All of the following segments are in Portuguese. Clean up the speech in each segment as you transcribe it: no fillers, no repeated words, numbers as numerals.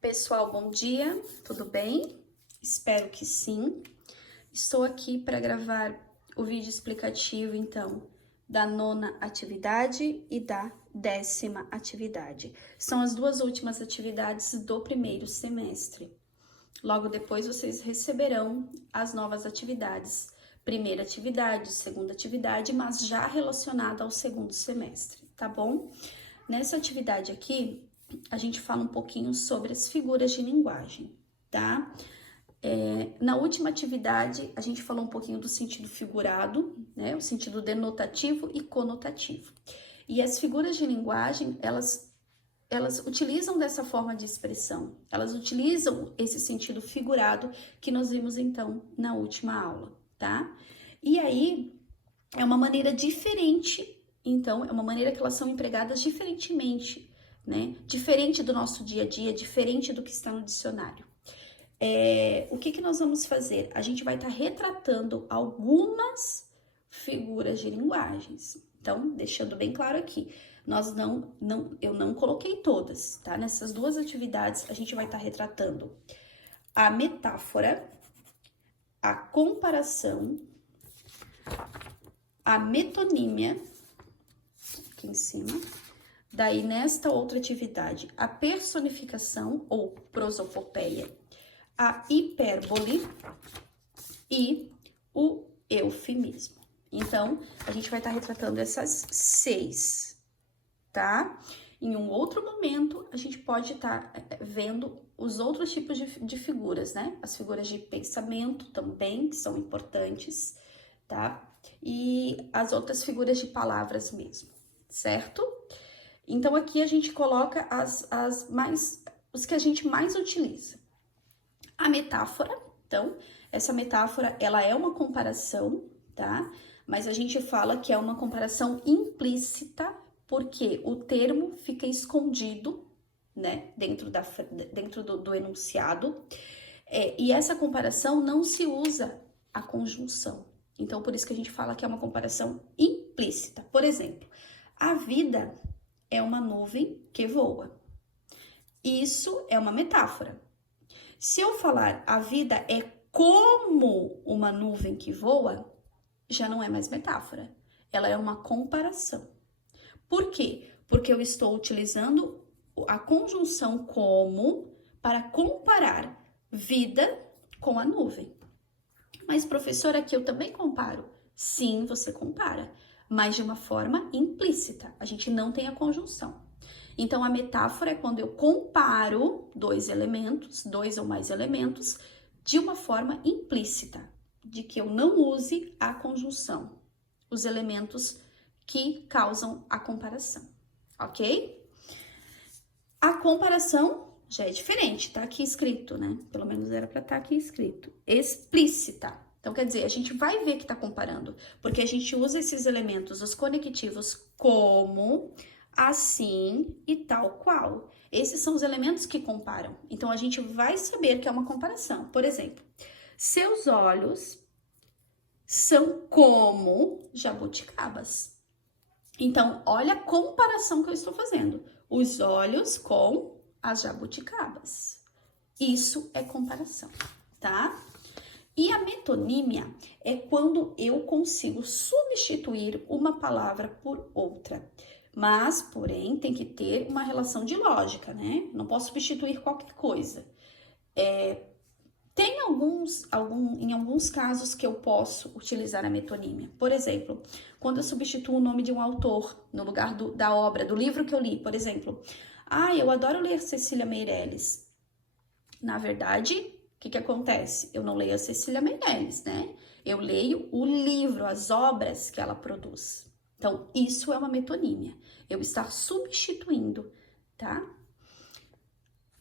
Pessoal, bom dia, tudo bem? Espero que sim. Estou aqui para gravar o vídeo explicativo, então, da 9ª atividade e da 10ª atividade. São as duas últimas atividades do primeiro semestre. Logo depois, vocês receberão as novas atividades. Primeira atividade, segunda atividade, mas já relacionada ao segundo semestre, tá bom? Nessa atividade aqui, a gente fala um pouquinho sobre as figuras de linguagem, tá? Na última atividade, a gente falou um pouquinho do sentido figurado, né? O sentido denotativo e conotativo. E as figuras de linguagem, elas utilizam dessa forma de expressão, elas utilizam esse sentido figurado que nós vimos, então, na última aula, tá? E aí, é uma maneira diferente, então, é uma maneira que elas são empregadas diferentemente, né? Diferente do nosso dia a dia, diferente do que está no dicionário. O que nós vamos fazer? A gente vai estar retratando algumas figuras de linguagens. Então, deixando bem claro aqui, eu não coloquei todas, tá? Nessas duas atividades, a gente vai estar retratando a metáfora, a comparação, a metonímia, aqui em cima. Daí, nesta outra atividade, a personificação ou prosopopeia, a hipérbole e o eufemismo. Então, a gente vai estar retratando essas 6, tá? Em um outro momento, a gente pode estar vendo os outros tipos de figuras, né? As figuras de pensamento também, que são importantes, tá? E as outras figuras de palavras mesmo, certo? Então, aqui a gente coloca os que a gente mais utiliza. A metáfora, então, essa metáfora, ela é uma comparação, tá? Mas a gente fala que é uma comparação implícita, porque o termo fica escondido, né, dentro do enunciado. E essa comparação não se usa a conjunção. Então, por isso que a gente fala que é uma comparação implícita. Por exemplo, a vida é uma nuvem que voa. Isso é uma metáfora. Se eu falar a vida é como uma nuvem que voa, já não é mais metáfora. Ela é uma comparação. Por quê? Porque eu estou utilizando a conjunção como para comparar vida com a nuvem. Mas, professora, aqui eu também comparo. Sim, você compara, mas de uma forma implícita. A gente não tem a conjunção. Então, a metáfora é quando eu comparo dois ou mais elementos, de uma forma implícita, de que eu não use a conjunção, os elementos que causam a comparação, ok? A comparação já é diferente, tá aqui escrito, né? Pelo menos era para estar aqui escrito. Explícita. Então, quer dizer, a gente vai ver que tá comparando, porque a gente usa esses elementos, os conectivos, como, assim e tal qual. Esses são os elementos que comparam. Então, a gente vai saber que é uma comparação. Por exemplo, seus olhos são como jabuticabas. Então, olha a comparação que eu estou fazendo. Os olhos com as jabuticabas. Isso é comparação, tá? E a metonímia é quando eu consigo substituir uma palavra por outra. Mas, porém, tem que ter uma relação de lógica, né? Não posso substituir qualquer coisa. Tem em alguns casos que eu posso utilizar a metonímia. Por exemplo, quando eu substituo o nome de um autor no lugar da obra, do livro que eu li, por exemplo. Eu adoro ler Cecília Meirelles. Na verdade, o que acontece? Eu não leio a Cecília Meirelles, né? Eu leio o livro, as obras que ela produz. Então, isso é uma metonímia. Eu estar substituindo, tá?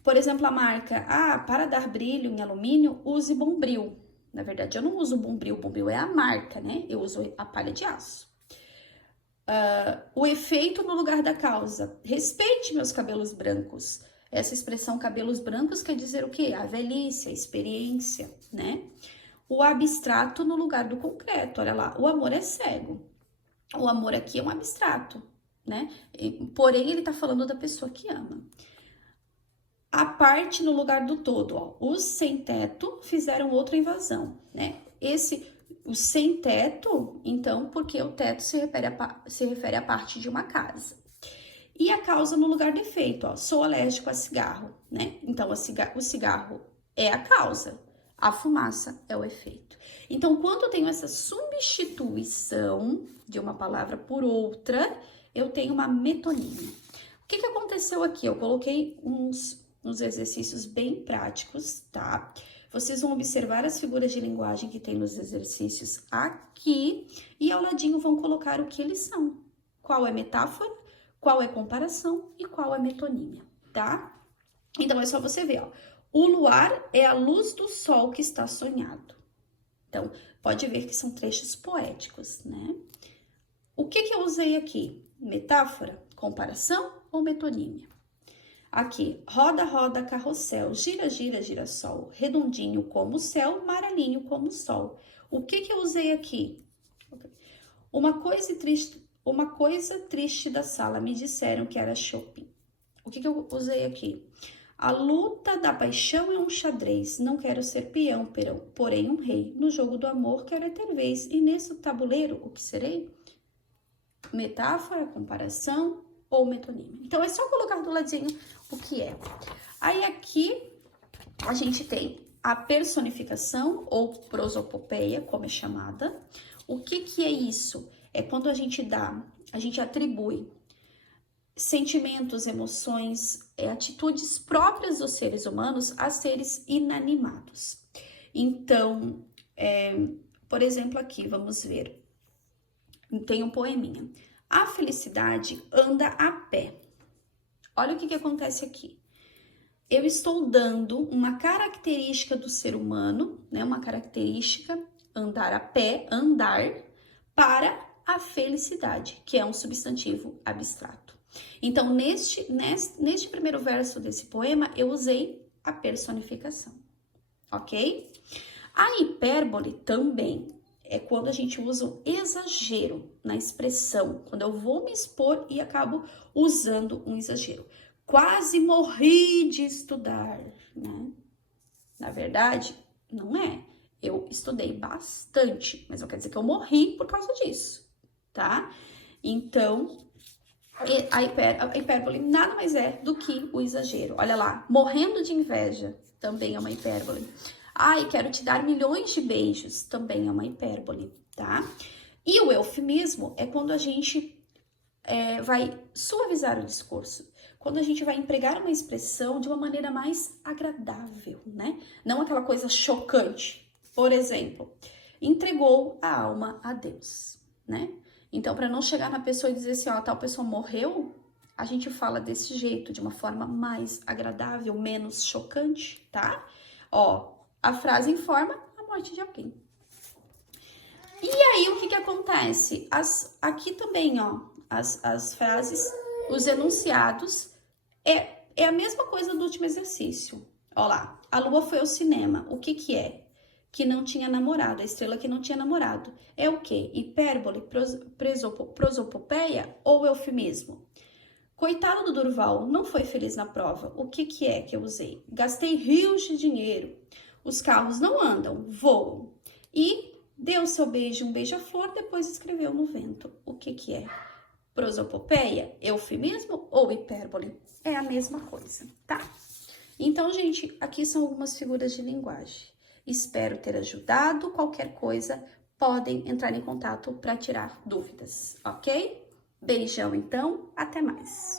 Por exemplo, a marca, para dar brilho em alumínio, use Bombril. Na verdade, eu não uso Bombril é a marca, né? Eu uso a palha de aço. O efeito no lugar da causa. Respeite meus cabelos brancos. Essa expressão cabelos brancos quer dizer o quê? A velhice, a experiência, né? O abstrato no lugar do concreto. Olha lá, o amor é cego. O amor aqui é um abstrato, né? Porém, ele tá falando da pessoa que ama. A parte no lugar do todo, ó. Os sem teto fizeram outra invasão, né? O sem teto, então, porque o teto se refere à parte de uma casa. E a causa no lugar do efeito, ó. Sou alérgico a cigarro, né? Então, o cigarro é a causa, a fumaça é o efeito. Então, quando eu tenho essa substituição de uma palavra por outra, eu tenho uma metonímia. O que aconteceu aqui? Eu coloquei uns exercícios bem práticos, tá? Vocês vão observar as figuras de linguagem que tem nos exercícios aqui e ao ladinho vão colocar o que eles são. Qual é metáfora, qual é comparação e qual é metonímia, tá? Então, é só você ver, ó. O luar é a luz do sol que está sonhado. Então, pode ver que são trechos poéticos, né? O que eu usei aqui? Metáfora, comparação ou metonímia? Aqui, roda, roda, carrossel, gira, gira, girassol, redondinho como o céu, maralinho como o sol. O que eu usei aqui? Uma coisa triste da sala, me disseram que era Chopin. O que eu usei aqui? A luta da paixão é um xadrez, não quero ser peão, porém um rei. No jogo do amor quero é ter vez, e nesse tabuleiro, o que serei? Metáfora, comparação ou metonímia. Então, é só colocar do ladinho o que é. Aí, aqui, a gente tem a personificação ou prosopopeia, como é chamada. O que é isso? É quando a gente atribui sentimentos, emoções, atitudes próprias dos seres humanos a seres inanimados. Então, por exemplo, aqui, vamos ver. Tem um poeminha. A felicidade anda a pé. Olha o que acontece aqui. Eu estou dando uma característica do ser humano, né? Uma característica, andar a pé, andar, para a felicidade, que é um substantivo abstrato. Então, neste primeiro verso desse poema, eu usei a personificação, ok? A hipérbole também é quando a gente usa o exagero na expressão, quando eu vou me expor e acabo usando um exagero. Quase morri de estudar, né? Na verdade, não é. Eu estudei bastante, mas não quer dizer que eu morri por causa disso, tá? Então, a hipérbole nada mais é do que o exagero. Olha lá, morrendo de inveja também é uma hipérbole. Ai, quero te dar milhões de beijos, também é uma hipérbole, tá? E o eufemismo é quando a gente vai suavizar o discurso, quando a gente vai empregar uma expressão de uma maneira mais agradável, né? Não aquela coisa chocante. Por exemplo, entregou a alma a Deus, né? Então, para não chegar na pessoa e dizer assim, ó, tal pessoa morreu, a gente fala desse jeito, de uma forma mais agradável, menos chocante, tá? Ó, a frase informa a morte de alguém. E aí, o que acontece? Aqui também, ó, as frases, os enunciados, é a mesma coisa do último exercício. Ó lá, a lua foi ao cinema. O que é? Que não tinha namorado, a estrela que não tinha namorado. É o quê? Hipérbole, prosopopeia ou eufemismo? Coitado do Durval, não foi feliz na prova. O que é que eu usei? Gastei rios de dinheiro. Os carros não andam, voam. E deu seu beijo, um beija-flor, depois escreveu no vento. O que é? Prosopopeia, eufemismo ou hipérbole? É a mesma coisa, tá? Então, gente, aqui são algumas figuras de linguagem. Espero ter ajudado. Qualquer coisa, podem entrar em contato para tirar dúvidas, ok? Beijão, então. Até mais.